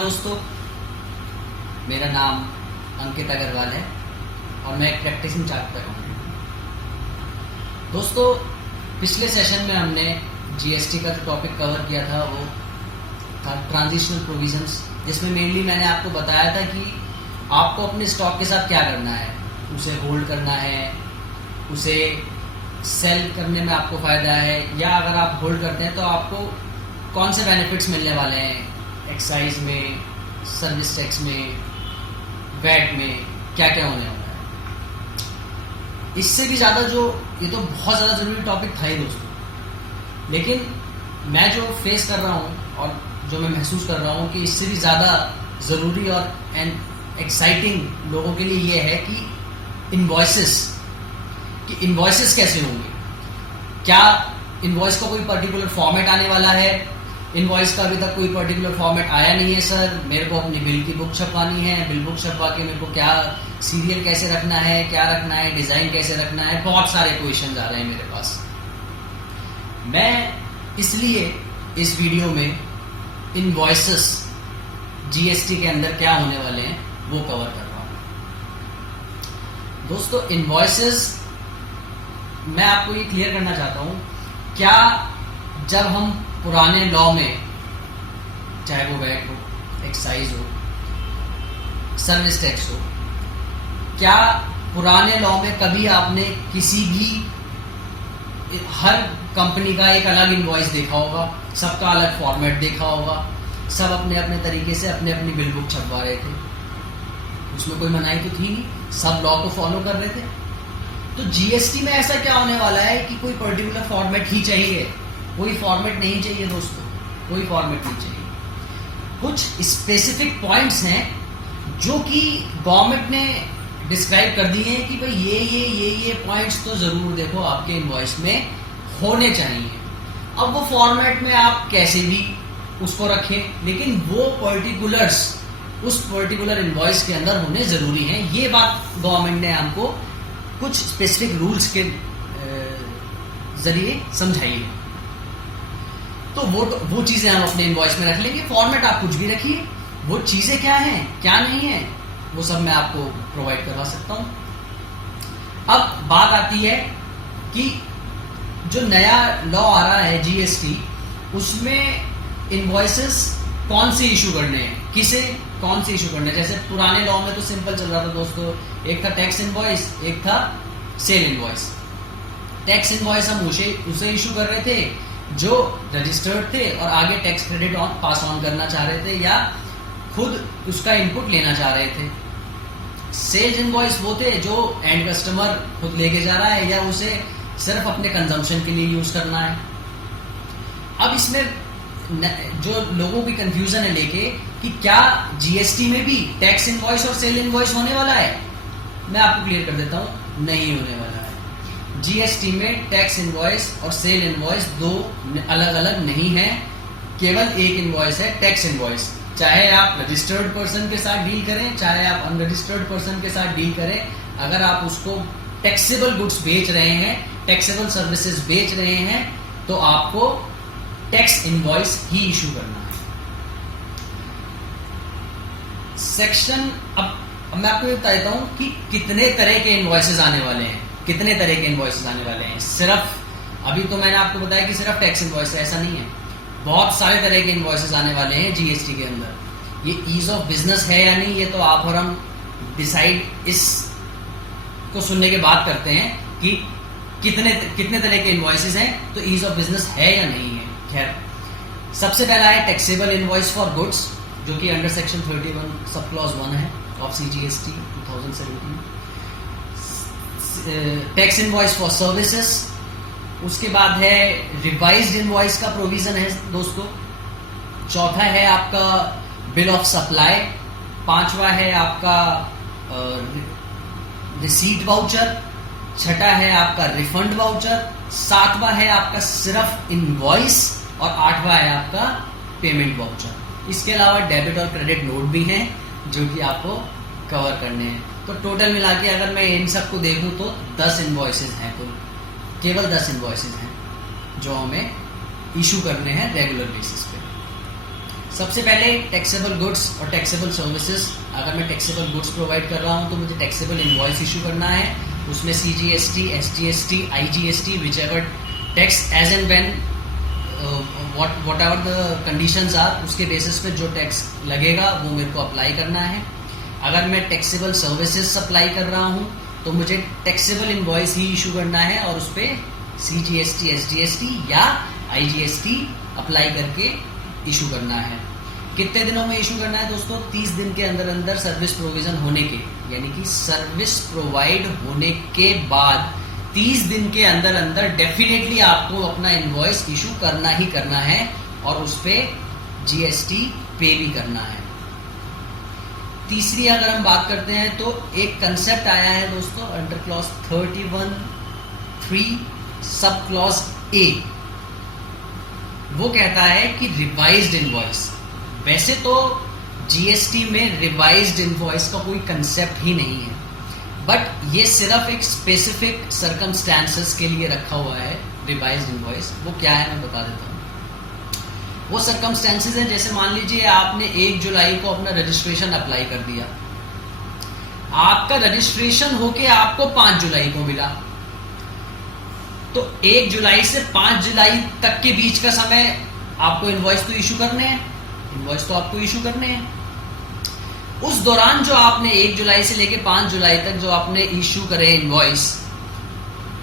दोस्तों, मेरा नाम अंकित अग्रवाल है और मैं एक प्रैक्टिसिंग चार्टर्ड अकाउंटेंट हूँ। दोस्तों, पिछले सेशन में हमने जीएसटी का जो टॉपिक कवर किया था वो था ट्रांजिशनल प्रोविजंस, जिसमें मेनली मैंने आपको बताया था कि आपको अपने स्टॉक के साथ क्या करना है। उसे होल्ड करना है, उसे सेल करने में आपको फ़ायदा है, या अगर आप होल्ड करते हैं तो आपको कौन से बेनिफिट्स मिलने वाले हैं, एक्साइज में, सर्विस टैक्स में, वैट में, क्या क्या होने वाला है। इससे भी ज़्यादा ये तो बहुत ज़्यादा ज़रूरी टॉपिक था ही दोस्तों, लेकिन मैं जो फेस कर रहा हूँ और जो मैं महसूस कर रहा हूँ कि इससे भी ज़्यादा ज़रूरी और एक्साइटिंग लोगों के लिए ये है कि इनवॉइसेस कैसे होंगे। क्या इनवॉइस का कोई पर्टिकुलर फॉर्मेट आने वाला है? इनवॉइस का अभी तक कोई पर्टिकुलर फॉर्मेट आया नहीं है सर। मेरे को अपनी बिल की बुक छपवानी है, बिल बुक छपवा के मेरे को क्या सीरियल कैसे रखना है, क्या रखना है, डिज़ाइन कैसे रखना है, बहुत सारे क्वेश्चन आ रहे हैं मेरे पास। मैं इसलिए इस वीडियो में इनवॉइसेस जीएसटी के अंदर क्या होने वाले हैं वो कवर कर रहा हूँ। दोस्तों, इनवॉइसेस मैं आपको ये क्लियर करना चाहता हूँ, क्या जब हम पुराने लॉ में, चाहे वो वैट हो, एक्साइज हो, सर्विस टैक्स हो, क्या पुराने लॉ में कभी आपने किसी भी हर कंपनी का एक अलग इनवॉइस देखा होगा, सबका अलग फॉर्मेट देखा होगा, सब अपने अपने तरीके से अपनी अपनी बिल बुक छपवा रहे थे, उसमें कोई मनाही तो थी नहीं, सब लॉ को फॉलो कर रहे थे। तो जीएसटी में ऐसा क्या होने वाला है कि कोई पर्टिकुलर फॉर्मेट ही चाहिए? कोई फॉर्मेट नहीं चाहिए दोस्तों, कोई फॉर्मेट नहीं चाहिए। कुछ स्पेसिफिक पॉइंट्स हैं जो कि गवर्नमेंट ने डिस्क्राइब कर दिए हैं कि भाई ये पॉइंट्स तो जरूर देखो आपके इनवॉइस में होने चाहिए। अब वो फॉर्मेट में आप कैसे भी उसको रखें, लेकिन वो पर्टिकुलर्स उस पर्टिकुलर इनवॉइस के अंदर होने जरूरी हैं। ये बात गवर्नमेंट ने हमको कुछ स्पेसिफिक रूल्स के जरिए समझाई है। तो वो चीजें हम अपने इनवॉइस में रख लेंगे। फॉर्मेट आप कुछ भी रखिए, वो चीजें क्या हैं क्या नहीं है वो सब मैं आपको प्रोवाइड करवा सकता हूं। अब बात आती है कि जो नया लॉ आ रहा है जीएसटी, उसमें इनवॉइसेस कौन से इशू करने हैं, किसे कौन से इशू करने हैं। जैसे पुराने लॉ में तो सिंपल चल रहा था दोस्तों, एक था टैक्स इनवॉइस, एक था सेल इनवॉइस। टैक्स इनवॉइस हम उसे इशू कर रहे थे जो रजिस्टर्ड थे और आगे टैक्स क्रेडिट पास ऑन करना चाह रहे थे या खुद उसका इनपुट लेना चाह रहे थे। सेल्स इनवॉइस वो थे जो एंड कस्टमर खुद लेके जा रहा है या उसे सिर्फ अपने कंजम्पशन के लिए यूज करना है। अब इसमें जो लोगों की कंफ्यूजन है लेके कि क्या जीएसटी में भी टैक्स इनवॉइस और सेल इनवॉइस होने वाला है, मैं आपको क्लियर कर देता हूं, नहीं होने वाला है। जीएसटी में टैक्स इनवॉइस और सेल इनवॉइस दो अलग अलग नहीं है, केवल एक इनवॉइस है, टैक्स इनवॉइस। चाहे आप रजिस्टर्ड पर्सन के साथ डील करें, चाहे आप अनरजिस्टर्ड पर्सन के साथ डील करें, अगर आप उसको टैक्सेबल गुड्स बेच रहे हैं, टैक्सेबल सर्विसेज बेच रहे हैं, तो आपको टैक्स इनवॉइस ही इशू करना है। सेक्शन अब मैं आपको ये बता देता हूं कि कितने तरह के इनवॉइसेस आने वाले हैं, कितने तरह के इनवॉइसेस आने वाले हैं। सिर्फ अभी तो मैंने आपको बताया कि सिर्फ टैक्स इनवॉइस है, ऐसा नहीं है, बहुत सारे तरह के इनवॉइसेस आने वाले हैं जीएसटी के अंदर। ये ईज ऑफ बिजनेस है या नहीं, ये तो आप और हम डिसाइड इस को सुनने के बाद करते हैं कि कितने तरह के इनवॉइसेस हैं, तो ईज ऑफ बिजनेस है या नहीं है। खैर, सबसे पहला है टैक्सेबल इनवॉइस फॉर गुड्स, जो कि अंडर सेक्शन 31 सब क्लॉज 1 है of CGST 2017। Tax invoice for services, उसके बाद है रिवाइज्ड इनवॉइस का प्रोविजन है दोस्तों। चौथा है आपका बिल ऑफ सप्लाई, पांचवा है आपका रिसीट वाउचर, छठा है आपका रिफंड वाउचर, सातवां है आपका सिर्फ इनवॉइस और आठवां है आपका पेमेंट वाउचर। इसके अलावा डेबिट और क्रेडिट नोट भी हैं जो कि आपको कवर करने हैं। तो टोटल मिला के अगर मैं इन सबको देखूं तो 10 इनवॉइसेस हैं, कुल केवल 10 इनवॉइसेस हैं जो हमें इशू करने हैं रेगुलर बेसिस पे। सबसे पहले टैक्सेबल गुड्स और टैक्सेबल सर्विसेज। अगर मैं टैक्सेबल गुड्स प्रोवाइड कर रहा हूँ तो मुझे टैक्सेबल इनवॉइस इशू करना है, उसमें CGST, SGST, IGST, whichever tax as and when whatever the conditions are, उसके बेसिस पे जो टैक्स लगेगा वो मेरे को अप्लाई करना है। अगर मैं टैक्सेबल सर्विसेज सप्लाई कर रहा हूँ तो मुझे टैक्सेबल इनवॉइस ही इशू करना है और उस पर CGST, SGST या IGST अप्लाई करके इशू करना है। कितने दिनों में इशू करना है दोस्तों? 30 दिन के अंदर अंदर सर्विस प्रोविजन होने के, यानी कि सर्विस प्रोवाइड होने के बाद 30 दिन के अंदर अंदर डेफिनेटली आपको अपना इनवॉइस इशू करना ही करना है और उस पर GST पे भी करना है। तीसरी अगर हम बात करते हैं तो एक कंसेप्ट आया है दोस्तों under clause 31(3) sub clause A। वो कहता है कि रिवाइज्ड इनवॉइस। वैसे तो GST में रिवाइज्ड इनवॉइस का कोई कंसेप्ट ही नहीं है, बट ये सिर्फ एक स्पेसिफिक सर्कमस्टेंसेस के लिए रखा हुआ है रिवाइज्ड इनवॉइस। वो क्या है मैं बता देता हूँ। वो सर्कमस्टेंसेस हैं, जैसे मान लीजिए आपने 1 जुलाई को अपना रजिस्ट्रेशन अप्लाई कर दिया, आपका रजिस्ट्रेशन होके आपको 5 जुलाई को मिला, तो 1 जुलाई से 5 जुलाई तक के बीच का समय आपको इनवॉइस तो इशू करने हैं, इनवॉइस तो आपको इशू करने हैं। उस दौरान जो आपने 1 जुलाई से लेके 5 जुलाई तक जो आपने इशू करे इनवॉइस,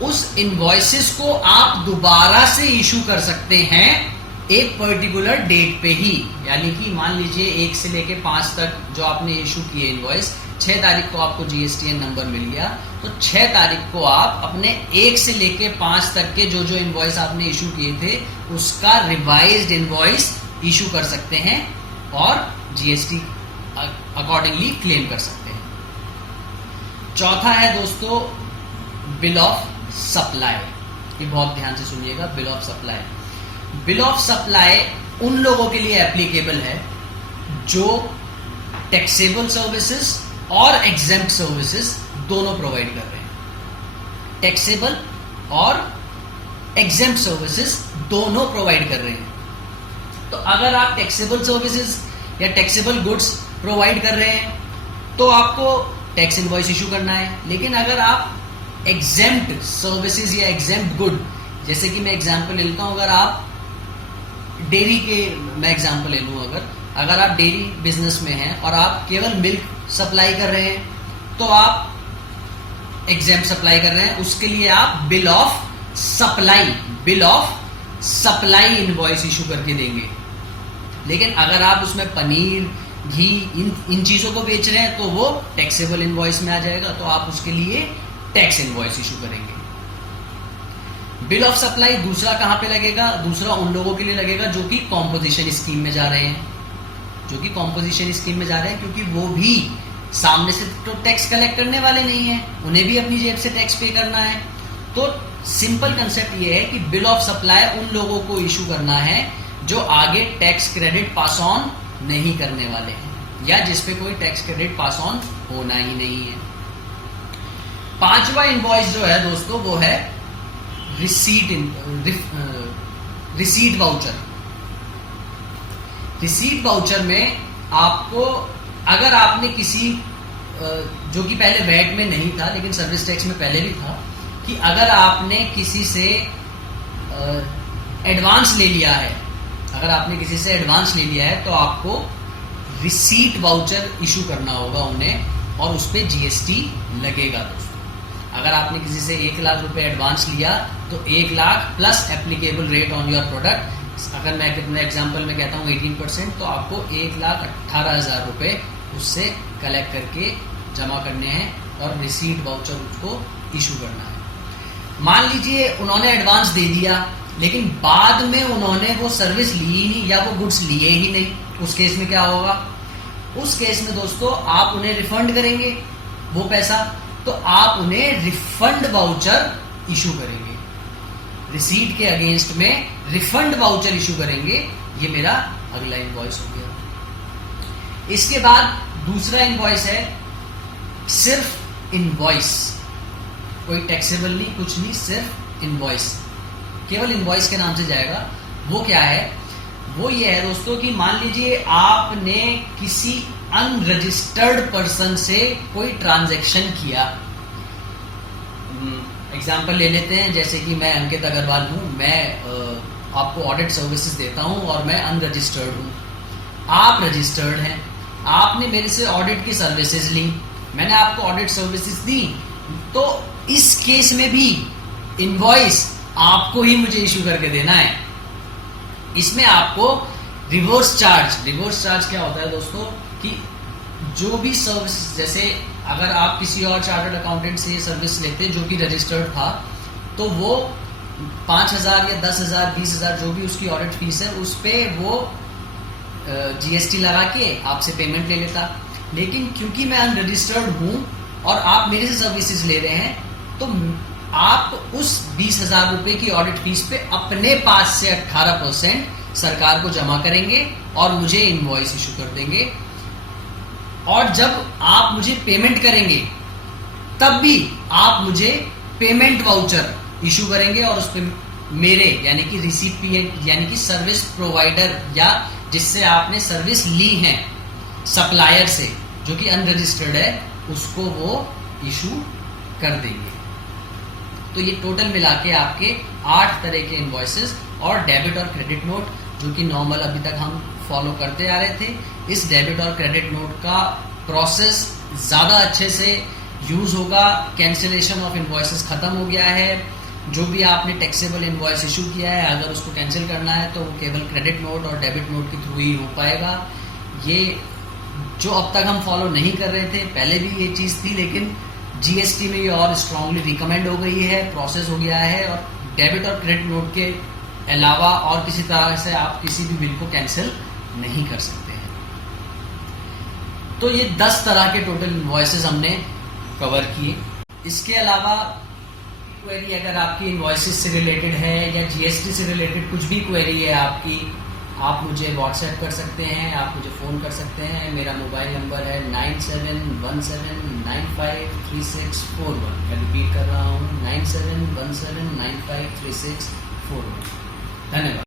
उस इनवॉइसेस को आप दोबारा से इशू कर सकते हैं एक पर्टिकुलर डेट पे ही। यानी कि मान लीजिए 1 से लेके 5 तक जो आपने इशू किए इनवॉइस, 6 तारीख को आपको GSTN नंबर मिल गया, तो 6 तारीख को आप अपने 1 से लेके 5 तक के जो जो इनवॉइस आपने इशू किए थे उसका रिवाइज्ड इनवॉइस इशू कर सकते हैं और GST अकॉर्डिंगली क्लेम कर सकते हैं। चौथा है दोस्तों बिल ऑफ सप्लाई। ये बहुत ध्यान से सुनिएगा, bill of supply. Bill of supply उन लोगों के लिए एप्लीकेबल है जो टैक्सेबल सर्विसेज और एग्जेम्प्ट सर्विसेज दोनों प्रोवाइड कर रहे हैं। टैक्सेबल और एग्जेम्प्ट सर्विसेज दोनों प्रोवाइड कर रहे हैं। तो अगर आप टैक्सेबल सर्विसेज या टैक्सेबल गुड्स प्रोवाइड कर रहे हैं तो आपको टैक्स इनवॉइस इशू करना है। लेकिन अगर आप एग्जेम्प्ट सर्विसेज या एग्जेम्प्ट गुड, जैसे कि मैं एग्जांपल ले लेता हूं, अगर आप डेयरी के, मैं एग्जांपल ले लूं, अगर आप डेयरी बिजनेस में हैं और आप केवल मिल्क सप्लाई कर रहे हैं तो आप एग्जेम्प्ट सप्लाई कर रहे हैं, उसके लिए आप bill of supply invoice issue करके देंगे। लेकिन अगर आप उसमें पनीर, घी, इन चीजों को बेच रहे हैं तो वो टैक्सेबल इनवॉइस में आ जाएगा, तो आप उसके लिए टैक्स इनवॉइस इशू करेंगे। बिल ऑफ सप्लाई दूसरा कहां पे लगेगा? दूसरा उन लोगों के लिए लगेगा जो कि कॉम्पोजिशन स्कीम में जा रहे हैं, क्योंकि वो भी सामने से तो टैक्स कलेक्ट करने वाले नहीं है, उन्हें भी अपनी जेब से टैक्स पे करना है। तो सिंपल कंसेप्ट ये है कि बिल ऑफ सप्लाई उन लोगों को इशू करना है जो आगे टैक्स क्रेडिट पास ऑन नहीं करने वाले हैं या जिसपे कोई टैक्स क्रेडिट पास ऑन होना ही नहीं है। पांचवा इनवॉइस जो है दोस्तों वो है रिसीट वाउचर। रिसीट वाउचर में आपको, अगर आपने किसी जो कि पहले वैट में नहीं था लेकिन सर्विस टैक्स में पहले भी था, कि अगर आपने किसी से एडवांस ले लिया है, तो आपको रिसीट वाउचर इशू करना होगा उन्हें और उस पर GST लगेगा दोस्तों। अगर आपने किसी से 1 लाख रुपए एडवांस लिया तो 1 lakh plus applicable rate on your product, अगर मैं अपने एग्जांपल में कहता हूँ 18%, तो आपको 1,18,000 रुपए उससे कलेक्ट करके जमा करने हैं और रिसीट वाउचर उसको इशू करना है। मान लीजिए उन्होंने एडवांस दे दिया लेकिन बाद में उन्होंने वो सर्विस ली ही नहीं या वो गुड्स लिए ही नहीं, उस केस में क्या होगा? उस केस में दोस्तों आप उन्हें रिफंड करेंगे वो पैसा, तो आप उन्हें रिफंड वाउचर इशू करेंगे, रिसीट के अगेंस्ट में रिफंड वाउचर इशू करेंगे। ये मेरा अगला इनवॉइस हो गया। इसके बाद दूसरा इनवॉइस है सिर्फ इनवॉइस, कोई टैक्सेबल नहीं, कुछ नहीं, सिर्फ इनवॉइस, केवल इनवॉइस के नाम से जाएगा। वो क्या है? वो ये है दोस्तों कि मान लीजिए आपने किसी अनरजिस्टर्ड पर्सन से कोई ट्रांजैक्शन किया। एग्जाम्पल ले लेते हैं, जैसे कि मैं अंकित अग्रवाल हूं, मैं आपको ऑडिट सर्विसेज देता हूं और मैं अनरजिस्टर्ड हूं, आप रजिस्टर्ड हैं, आपने मेरे से ऑडिट की सर्विसेज ली, मैंने आपको ऑडिट सर्विसेज दी, तो इस केस में भी इनवॉइस आपको ही मुझे इशू करके देना है। इसमें आपको रिवर्स चार्ज क्या होता है दोस्तों कि जो भी सर्विस, जैसे अगर आप किसी और चार्टर्ड अकाउंटेंट से ये सर्विस लेते जो कि रजिस्टर्ड था, तो वो 5,000 या 10,000 20,000 जो भी उसकी ऑडिट फीस है उस पे वो जीएसटी लगा के आपसे पेमेंट ले लेता। लेकिन क्योंकि मैं अनरजिस्टर्ड हूं और आप मेरे से सर्विसेज ले रहे हैं, तो आप उस 20,000 रुपए की ऑडिट फीस पे अपने पास से 18% सरकार को जमा करेंगे और मुझे इनवॉइस इशू कर देंगे। और जब आप मुझे पेमेंट करेंगे तब भी आप मुझे पेमेंट वाउचर इशू करेंगे और उस पर मेरे यानी कि रिसिपिएंट यानी कि सर्विस प्रोवाइडर या जिससे आपने सर्विस ली है सप्लायर से जो कि अनरजिस्टर्ड है, उसको वो इशू कर देंगे। तो ये टोटल मिला के आपके 8 तरह के इनवॉइसेस और डेबिट और क्रेडिट नोट जो कि नॉर्मल अभी तक हम फॉलो करते आ रहे थे, इस डेबिट और क्रेडिट नोट का प्रोसेस ज़्यादा अच्छे से यूज़ होगा। कैंसिलेशन ऑफ इनवॉइसेस ख़त्म हो गया है। जो भी आपने टैक्सेबल इनवॉइस इशू किया है, अगर उसको कैंसिल करना है तो वो केवल क्रेडिट नोट और डेबिट नोट के थ्रू ही हो पाएगा। ये जो अब तक हम फॉलो नहीं कर रहे थे, पहले भी ये चीज़ थी, लेकिन जीएसटी में ये और स्ट्रांगली रिकमेंड हो गई है, प्रोसेस हो गया है। और डेबिट और क्रेडिट नोट के अलावा और किसी तरह से आप किसी भी बिल को कैंसिल नहीं कर सकते हैं। तो ये 10 तरह के टोटल इनवॉइसेस हमने कवर किए। इसके अलावा क्वेरी अगर आपकी इनवॉइसेस से रिलेटेड है या जीएसटी से रिलेटेड कुछ भी क्वेरी है आपकी, आप मुझे व्हाट्सएप कर सकते हैं, आप मुझे फ़ोन कर सकते हैं। मेरा मोबाइल नंबर है 9717953641। मैं रिपीट कर रहा हूँ 9717953641। धन्यवाद।